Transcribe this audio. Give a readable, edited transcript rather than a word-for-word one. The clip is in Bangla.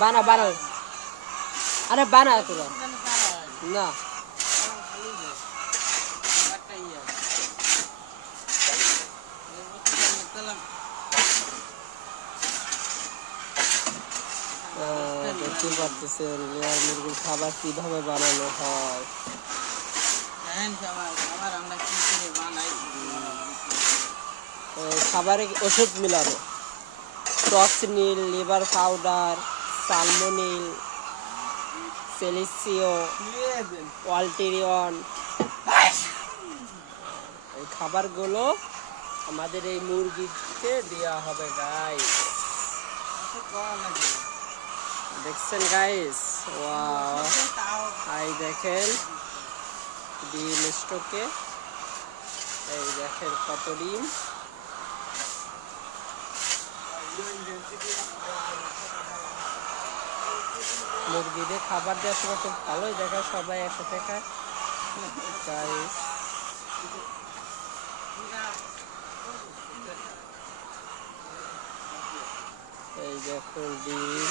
বানা বানা আরে বানা তোরা না দেখতে পাচ্ছেন লেয়ার মুরগির খাবার কিভাবে বানানো হয়। খাবারে ওষুধ মিলানো, টক্সিনিল, লিভার পাউডার, সালমোনিল, সেলিসিও, ওয়ালটেরিয়ন, এই খাবারগুলো আমাদের এই মুরগিকে দেওয়া হবে গাইস। দেখছেন গাইস, ওয়াও এই দেখেন ডিম স্টকে, এই দেখেন কত ডিম। মুরগিদের খাবার দেওয়ার সময় তো ভালোই দেখা, সবাই একসাথে খায় গাইস। এই দেখুন ডিম,